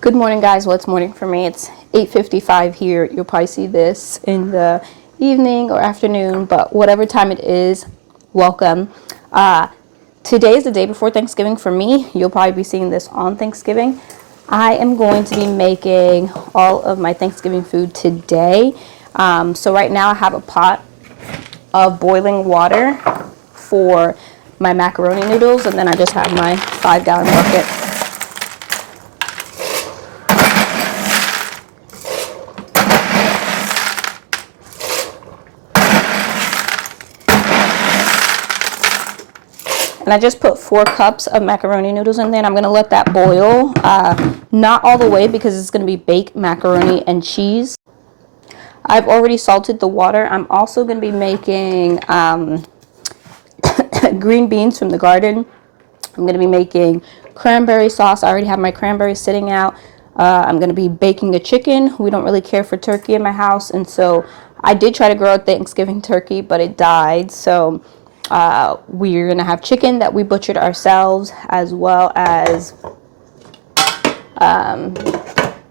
Good morning, guys. Well, it's morning for me. It's 8:55 here. You'll probably see this in the evening or afternoon, but whatever time it is, welcome. Today is the day before Thanksgiving for me. You'll probably be seeing this on Thanksgiving. I am going to be making all of my Thanksgiving food today. So right now I have a pot of boiling water for my macaroni noodles, and then I just have my 5-gallon bucket. And I just put 4 cups of macaroni noodles in there, and I'm going to let that boil. Not all the way because it's going to be baked macaroni and cheese. I've already salted the water. I'm also going to be making green beans from the garden. I'm going to be making cranberry sauce. I already have my cranberries sitting out. I'm going to be baking a chicken. We don't really care for turkey in my house, and so I did try to grow a Thanksgiving turkey, but it died. So we're going to have chicken that we butchered ourselves, as well as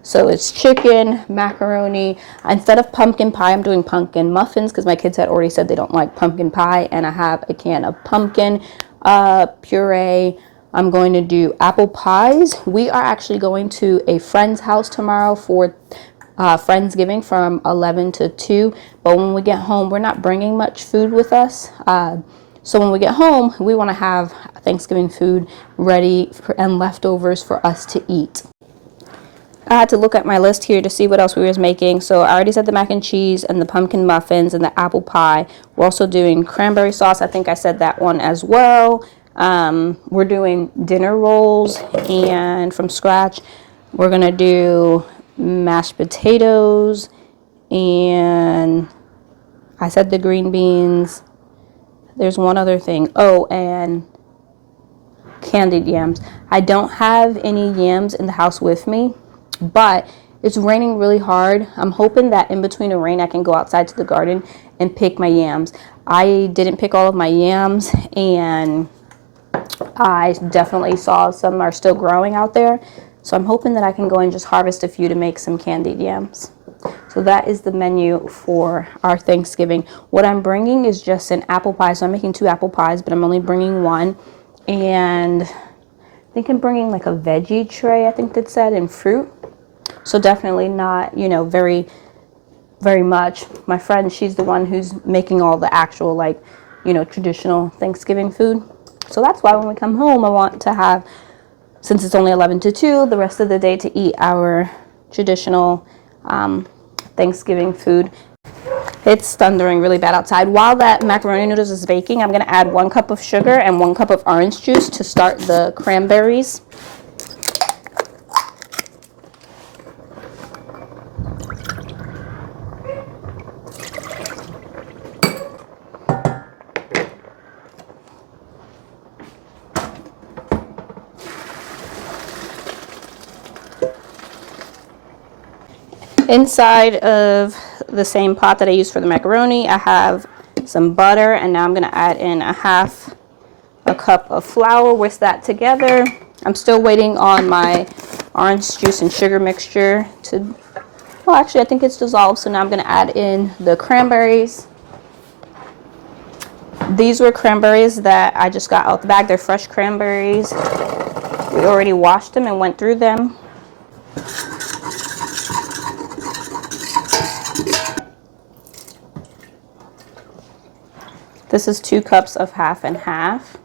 so it's chicken, macaroni. Instead of pumpkin pie, I'm doing pumpkin muffins because my kids had already said they don't like pumpkin pie, and I have a can of pumpkin puree. I'm going to do apple pies. We are actually going to a friend's house tomorrow for Friendsgiving from 11 to 2, but when we get home, we're not bringing much food with us. So when we get home, we want to have Thanksgiving food ready and leftovers for us to eat. I had to look at my list here to see what else we was making. So I already said the mac and cheese and the pumpkin muffins and the apple pie. We're also doing cranberry sauce. I think I said that one as well. We're doing dinner rolls, and from scratch, we're going to do mashed potatoes, and I said the green beans. There's one other thing. Oh, and candied yams. I don't have any yams in the house with me, but it's raining really hard. I'm hoping that in between the rain I can go outside to the garden and pick my yams. I didn't pick all of my yams, and I definitely saw some are still growing out there. So I'm hoping that I can go and just harvest a few to make some candied yams. So that is the menu for our Thanksgiving. What I'm bringing is just an apple pie. So I'm making 2 apple pies, but I'm only bringing 1. And I think I'm bringing like a veggie tray, I think that said, and fruit. So definitely not, very, very much. My friend, she's the one who's making all the actual, traditional Thanksgiving food. So that's why when we come home, I want to have, since it's only 11 to 2, the rest of the day to eat our traditional Thanksgiving food. It's thundering really bad outside. While that macaroni noodles is baking, I'm going to add 1 cup of sugar and 1 cup of orange juice to start the cranberries. Inside of the same pot that I used for the macaroni, I have some butter, and now I'm going to add in a cup of flour, whisk that together. I'm still waiting on my orange juice and sugar mixture to, well, actually I think it's dissolved, so now I'm going to add in the cranberries. These were cranberries that I just got out the bag. They're fresh cranberries. We already washed them and went through them. This is 2 cups of half and half.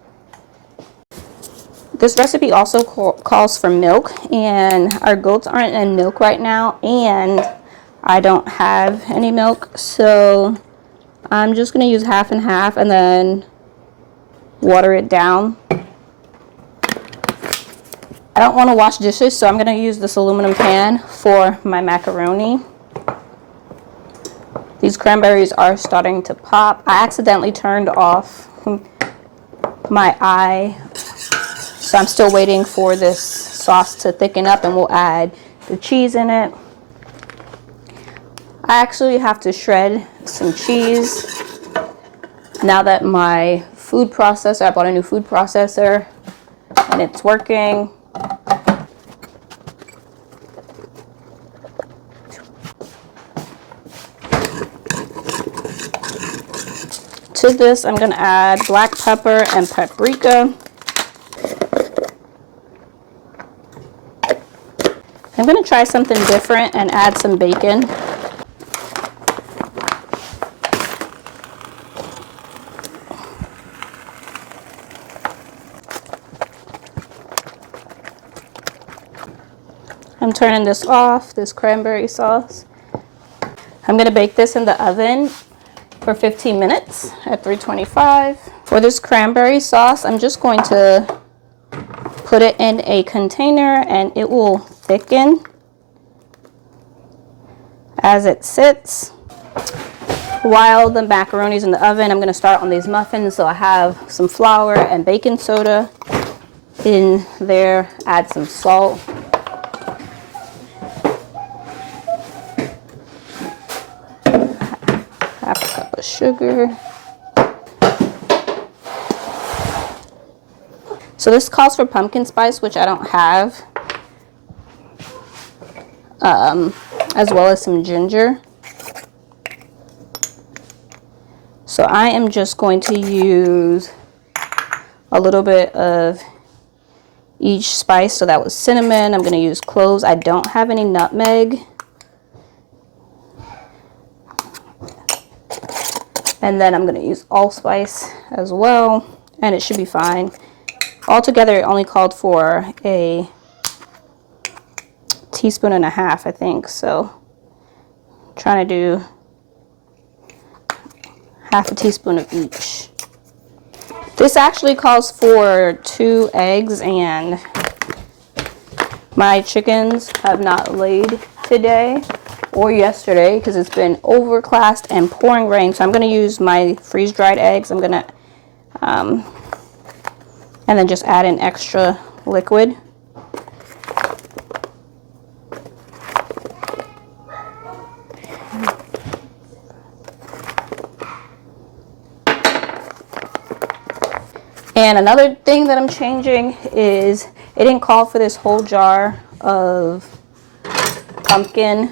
This recipe also calls for milk, and our goats aren't in milk right now, and I don't have any milk, so I'm just going to use half and half and then water it down. I don't want to wash dishes, so I'm going to use this aluminum pan for my macaroni. These cranberries are starting to pop. I accidentally turned off my eye, so I'm still waiting for this sauce to thicken up, and we'll add the cheese in it. I actually have to shred some cheese now that my food processor, I bought a new food processor and it's working. To this, I'm gonna add black pepper and paprika. I'm gonna try something different and add some bacon. I'm turning this off, this cranberry sauce. I'm gonna bake this in the oven for 15 minutes at 325. For this cranberry sauce, I'm just going to put it in a container and it will thicken as it sits. While the macaroni's in the oven, I'm gonna start on these muffins. So I have some flour and baking soda in there, add some salt. Half a cup of sugar. So this calls for pumpkin spice, which I don't have, as well as some ginger. So I am just going to use a little bit of each spice. So that was cinnamon. I'm going to use cloves. I don't have any nutmeg. And then I'm going to use allspice as well, and it should be fine. Altogether, it only called for a teaspoon and a half, I think. So I'm trying to do half a teaspoon of each. This actually calls for 2 eggs, and my chickens have not laid today or yesterday because it's been overcast and pouring rain. So I'm going to use my freeze-dried eggs. I'm going to and then just add in extra liquid. And another thing that I'm changing is it didn't call for this whole jar of pumpkin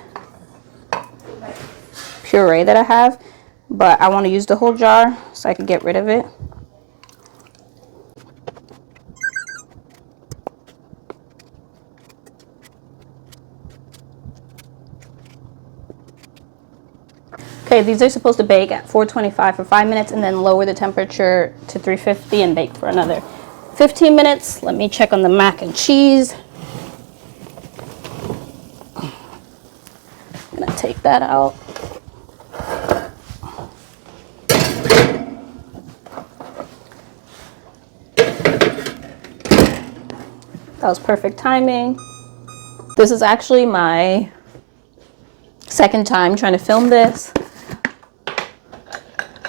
puree that I have, but I want to use the whole jar so I can get rid of it. Okay, these are supposed to bake at 425 for 5 minutes and then lower the temperature to 350 and bake for another 15 minutes. Let me check on the mac and cheese. I'm gonna take that out. That was perfect timing. This is actually my second time trying to film this.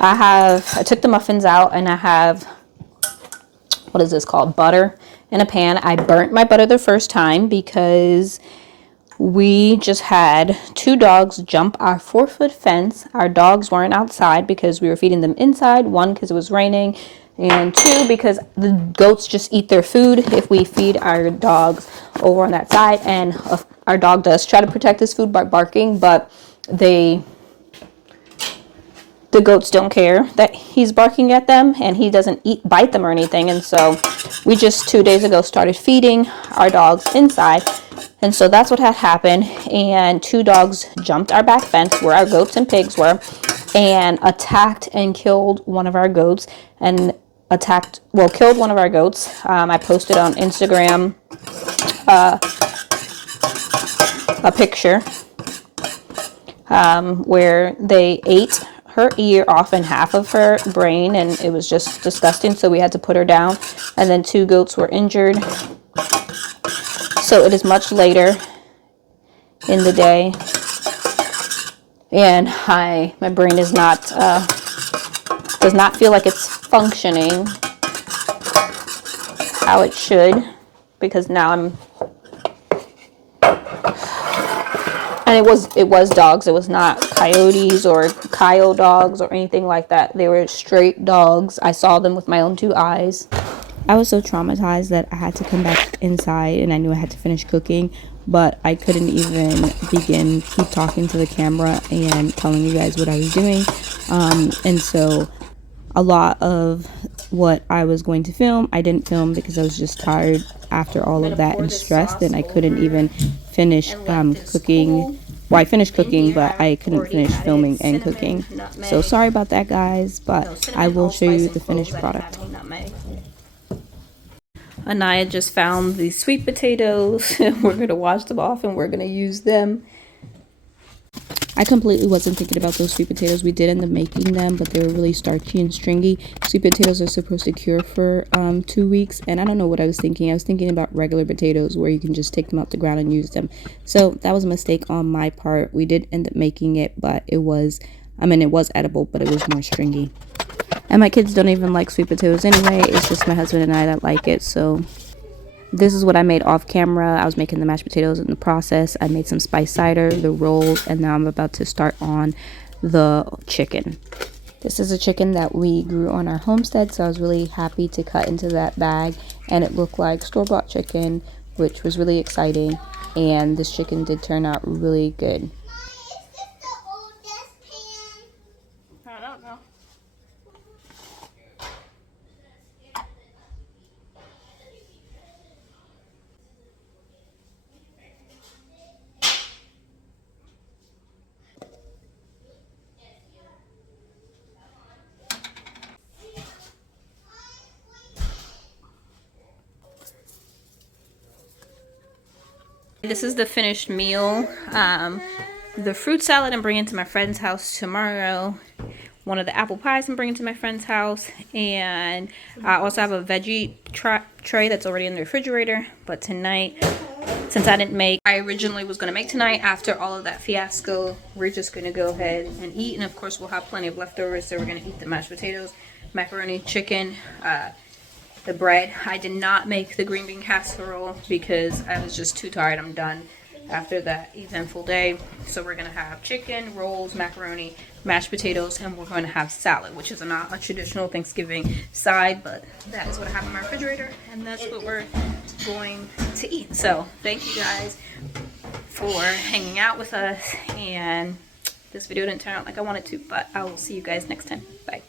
I took the muffins out and I have, what is this called? Butter in a pan. I burnt my butter the first time because we just had 2 dogs jump our 4-foot fence. Our dogs weren't outside because we were feeding them inside. 1, because it was raining, and 2, because the goats just eat their food if we feed our dogs over on that side. And our dog does try to protect his food by barking, but the goats don't care that he's barking at them, and he doesn't bite them or anything. And so we just 2 days ago started feeding our dogs inside, and so that's what had happened. And 2 dogs jumped our back fence where our goats and pigs were and attacked and killed one of our goats and killed one of our goats. I posted on Instagram a picture where they ate her ear off and half of her brain, and it was just disgusting. So we had to put her down, and then 2 goats were injured. So it is much later in the day, and my brain is not does not feel like it's functioning how it should, because now I'm. And it was dogs. It was not coyotes or coyote dogs or anything like that. They were straight dogs. I saw them with my own 2 eyes. I was so traumatized that I had to come back inside, and I knew I had to finish cooking, but I couldn't even keep talking to the camera and telling you guys what I was doing. And so a lot of what I was going to film, I didn't film because I was just tired after all of that and stressed, and I couldn't even finish cooking. Well, I finished cooking, but I couldn't finish filming and cooking. So sorry about that, guys, but I will show you the finished product. Anaya just found these sweet potatoes. We're going to wash them off and we're going to use them. I completely wasn't thinking about those sweet potatoes. We did end up making them, but they were really starchy and stringy. Sweet potatoes are supposed to cure for 2 weeks, and I don't know what I was thinking. I was thinking about regular potatoes where you can just take them out the ground and use them. So that was a mistake on my part. We did end up making it, but it was edible, but it was more stringy. And my kids don't even like sweet potatoes anyway. It's just my husband and I that like it, so... This is what I made off camera. I was making the mashed potatoes in the process. I made some spice cider, the rolls, and now I'm about to start on the chicken. This is a chicken that we grew on our homestead, so I was really happy to cut into that bag, and it looked like store-bought chicken, which was really exciting, and this chicken did turn out really good. I don't know. This is the finished meal. The fruit salad I'm bringing to my friend's house tomorrow. One of the apple pies I'm bringing to my friend's house. And I also have a veggie tray that's already in the refrigerator. But tonight, since I didn't make, I originally was going to make tonight after all of that fiasco, we're just going to go ahead and eat. And of course, we'll have plenty of leftovers, so we're going to eat the mashed potatoes, macaroni, chicken, the bread. I did not make the green bean casserole because I was just too tired. I'm done after that eventful day. So we're going to have chicken, rolls, macaroni, mashed potatoes, and we're going to have salad, which is not a traditional Thanksgiving side, but that is what I have in my refrigerator, and that's what we're going to eat. So thank you guys for hanging out with us, and this video didn't turn out like I wanted to, but I will see you guys next time. Bye.